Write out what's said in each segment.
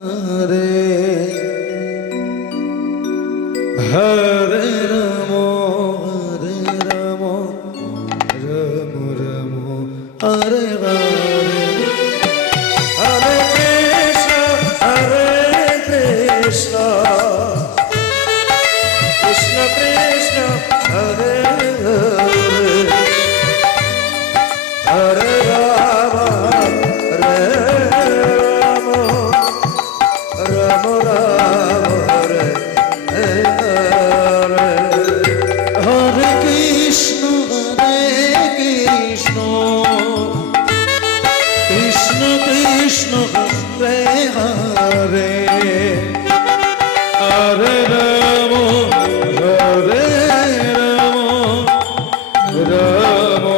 Hare Ramo, Ramo Ramo, Hare Hare, Hare Krishna, Krishna Krishna, Hare Hare, Hare Rama, Ramo Ramo, Hare Hare, Hare Krishna, Krishna Krishna, Hare Hare, Hare Ramo, Ramo Ramo,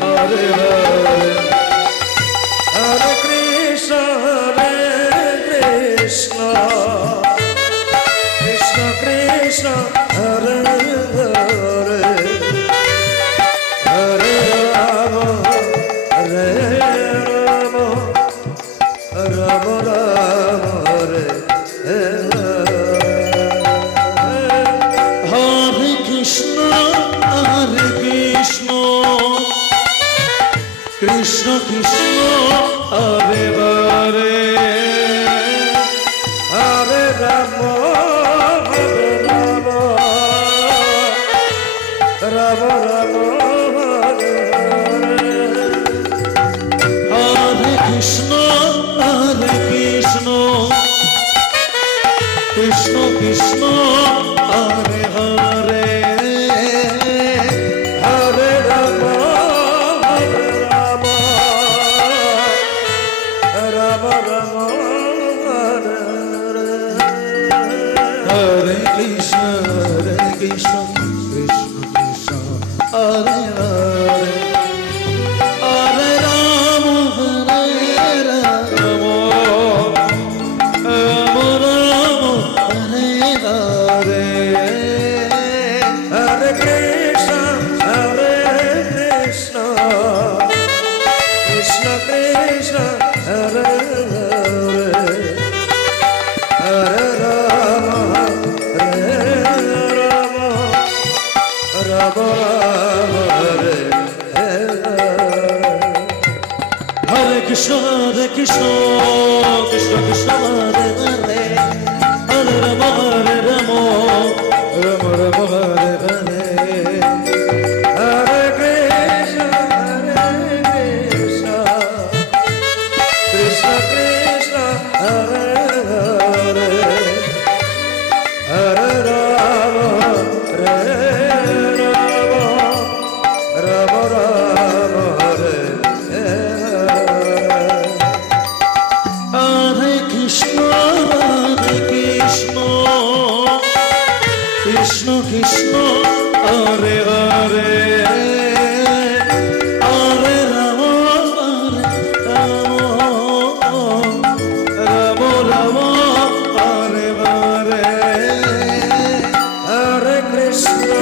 Hare Hare, Hare Krishna, Krishna Krishna, Hare Hare, Hare Ramo, Ramo Ramo, Hare Hare Krishna, Krishna Krishna, Hare Hare, Hare Ramo, Ramo Ramo, Hare Hare, Hare Krishna, Krishna Krishna, Hare Hare, Hare Ramo, Ramo Ramo, Hare Hare, Hare Krishna, Krishna Krishna, Hare Hare, Hare Ramo, Ramo Ramo, Hare Hare, Hare Krishna, Krishna Krishna, Hare Hare, Hare Rama, Rama Hare Hare, Hare Krishna, Krishna Krishna, Hare Hare, Hare Rama, Ramo Ramo, Hare Hare, Hare Krishna, Krishna Krishna, Hare Hare, Hare Rama, Ramo Ramo, Hare Hare, Hare Krishna, Krishna Krishna, Hare Hare, Hare Ramo, Ramo Ramo, Hare Hare, Hare Krishna,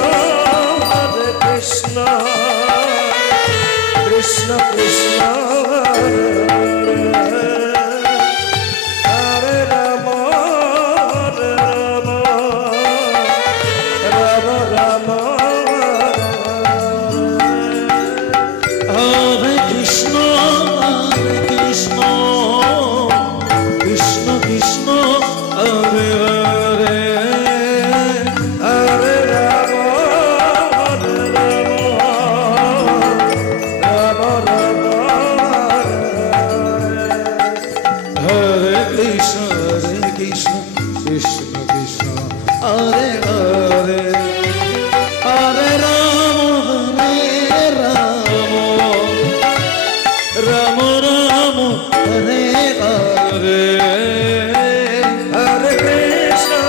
Krishna Krishna, Hare Hare, Hare Ramo, Ramo Ramo, Hare Krishna, Krishna Krishna, Hare Hare, Hare Ramo, Ramo Ramo, Hare Krishna, Krishna Krishna, Hare Hare, Hare Ramo, Ramo Ramo, Hare Hare, Hare Krishna,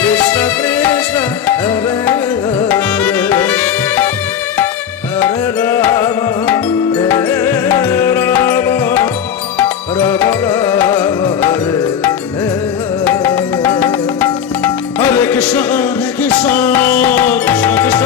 Krishna Krishna, Hare Hare, Hare Rama, Ramo Ramo, Hare Hare, Hare Krishna, Krishna Krishna,